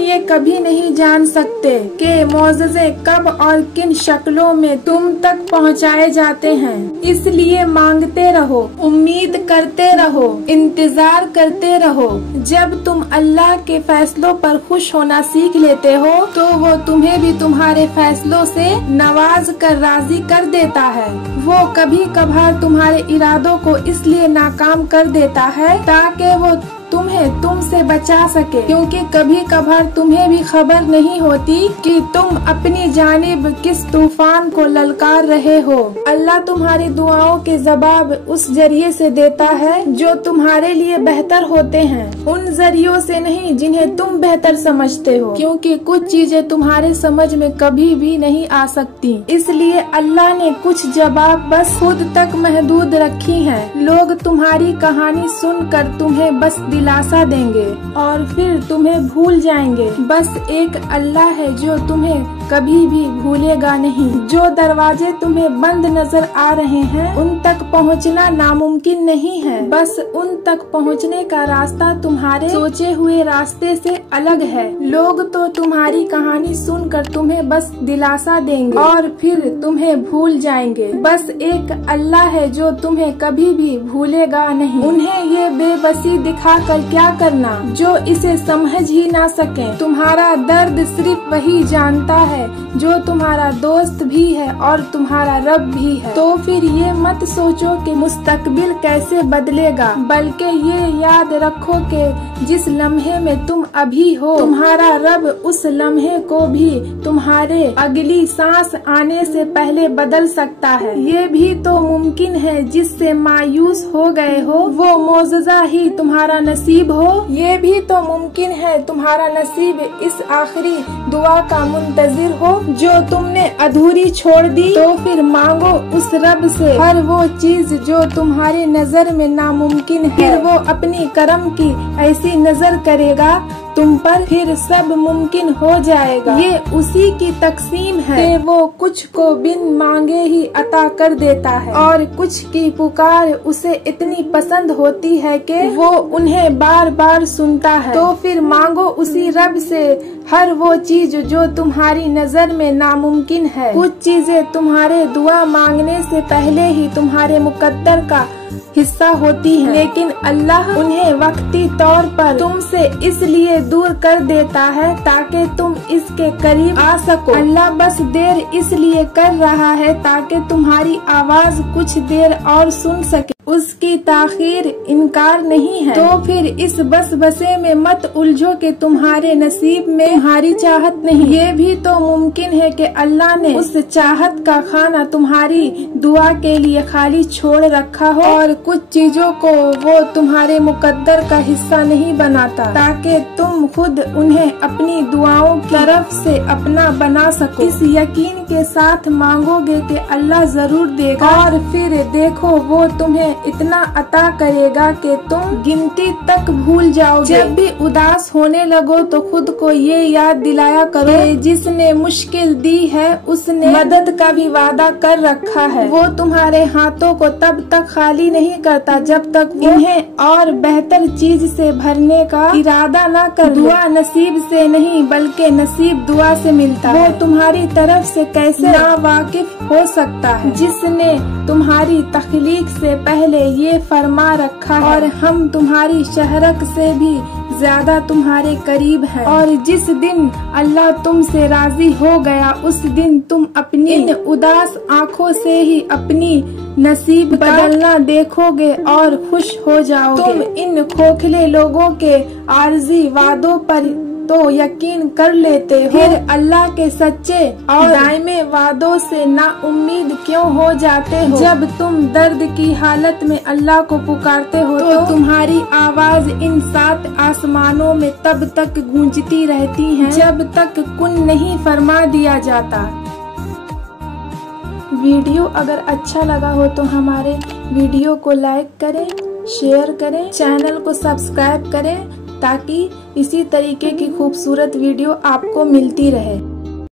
ये कभी नहीं जान सकते कि मौजज़े कब और किन शक्लों में तुम तक पहुँचाए जाते हैं। इसलिए मांगते रहो, उम्मीद करते रहो, इंतजार करते रहो। जब तुम अल्लाह के फैसलों पर खुश होना सीख लेते हो तो वो तुम्हें भी तुम्हारे फैसलों से नवाज कर राजी कर देता है। वो कभी कभार तुम्हारे इरादों को इसलिए नाकाम कर देता है ताकि वो तुम्हें तुमसे बचा सके, क्योंकि कभी कभार तुम्हें भी खबर नहीं होती कि तुम अपनी जानिब किस तूफान को ललकार रहे हो। अल्लाह तुम्हारी दुआओं के जवाब उस जरिए से देता है जो तुम्हारे लिए बेहतर होते हैं, उन जरियों से नहीं जिन्हें तुम बेहतर समझते हो, क्योंकि कुछ चीजें तुम्हारे समझ में कभी भी नहीं आ सकती। इसलिए अल्लाह ने कुछ जवाब बस खुद तक महदूद रखी हैं। लोग तुम्हारी कहानी सुनकर तुम्हें बस दिलासा देंगे और फिर तुम्हें भूल जाएंगे। बस एक अल्लाह है जो तुम्हें कभी भी भूलेगा नहीं। जो दरवाजे तुम्हें बंद नजर आ रहे हैं उन तक पहुंचना नामुमकिन नहीं है। बस उन तक पहुंचने का रास्ता तुम्हारे सोचे हुए रास्ते से अलग है। लोग तो तुम्हारी कहानी सुनकर तुम्हें बस दिलासा देंगे और फिर तुम्हें भूल जाएंगे। बस एक अल्लाह है जो तुम्हें कभी भी भूलेगा नहीं। उन्हें ये बेबसी दिखा कर क्या करना जो इसे समझ ही ना सके। तुम्हारा दर्द सिर्फ वही जानता है जो तुम्हारा दोस्त भी है और तुम्हारा रब भी है। तो फिर ये मत सोचो कि मुस्तकबिल कैसे बदलेगा, बल्कि ये याद रखो कि जिस लम्हे में तुम अभी हो तुम्हारा रब उस लम्हे को भी तुम्हारे अगली सांस आने से पहले बदल सकता है। ये भी तो मुमकिन है जिससे मायूस हो गए हो वो मौजज़ा ही तुम्हारा नसीब हो। ये भी तो मुमकिन है तुम्हारा नसीब इस आखिरी दुआ का मुंतजिर हो जो तुमने अधूरी छोड़ दी। तो फिर मांगो उस रब से हर वो चीज जो तुम्हारी नजर में नामुमकिन है। फिर वो अपनी करम की ऐसी नजर करेगा तुम पर, फिर सब मुमकिन हो जाएगा। ये उसी की तकसीम है कि वो कुछ को बिन मांगे ही अता कर देता है और कुछ की पुकार उसे इतनी पसंद होती है कि वो उन्हें बार बार सुनता है। तो फिर मांगो उसी रब से हर वो चीज जो तुम्हारी नजर में नामुमकिन है। कुछ चीजें तुम्हारे दुआ मांगने से पहले ही तुम्हारे मुकद्दर का हिस्सा होती है, लेकिन अल्लाह उन्हें वक्ती तौर पर तुमसे इसलिए दूर कर देता है ताकि तुम इसके करीब आ सको। अल्लाह बस देर इसलिए कर रहा है ताकि तुम्हारी आवाज कुछ देर और सुन सके। उसकी ताखीर इनकार नहीं है। तो फिर इस बस बसे में मत उलझो कि तुम्हारे नसीब में तुम्हारी चाहत नहीं। ये भी तो मुमकिन है कि अल्लाह ने उस चाहत का खाना तुम्हारी दुआ के लिए खाली छोड़ रखा हो और कुछ चीजों को वो तुम्हारे मुकद्दर का हिस्सा नहीं बनाता ताकि तुम खुद उन्हें अपनी दुआओं की तरफ से अपना बना सको। इस यकीन के साथ मांगोगे कि अल्लाह जरूर देगा और फिर देखो वो तुम्हें इतना अता करेगा कि तुम गिनती तक भूल जाओगे। जब भी उदास होने लगो तो खुद को ये याद दिलाया करो कि जिसने मुश्किल दी है उसने मदद का भी वादा कर रखा है। वो तुम्हारे हाथों को तब तक खाली नहीं करता जब तक इन्हें और बेहतर चीज से भरने का इरादा न कर। दुआ नसीब से नहीं बल्कि नसीब दुआ से मिलता है। वो तुम्हारी तरफ से कैसे नावाकिफ हो सकता है जिसने तुम्हारी तख्लीक से पहले ये फरमा रखा और हम तुम्हारी शहरक से भी ज्यादा तुम्हारे करीब हैं। और जिस दिन अल्लाह तुमसे राजी हो गया उस दिन तुम अपनी इन उदास आँखों से ही अपनी नसीब बदलना देखोगे और खुश हो जाओगे। तुम इन खोखले लोगों के आर्जी वादों पर तो यकीन कर लेते हो, फिर अल्लाह के सच्चे और दायमे वादों से ना उम्मीद क्यों हो जाते हो। जब तुम दर्द की हालत में अल्लाह को पुकारते हो तो तुम्हारी आवाज इन 7 आसमानों में तब तक गूंजती रहती है जब तक कुन नहीं फरमा दिया जाता। वीडियो अगर अच्छा लगा हो तो हमारे वीडियो को लाइक करें, शेयर करें, चैनल को सब्सक्राइब करें ताकि इसी तरीके की खूबसूरत वीडियो आपको मिलती रहे।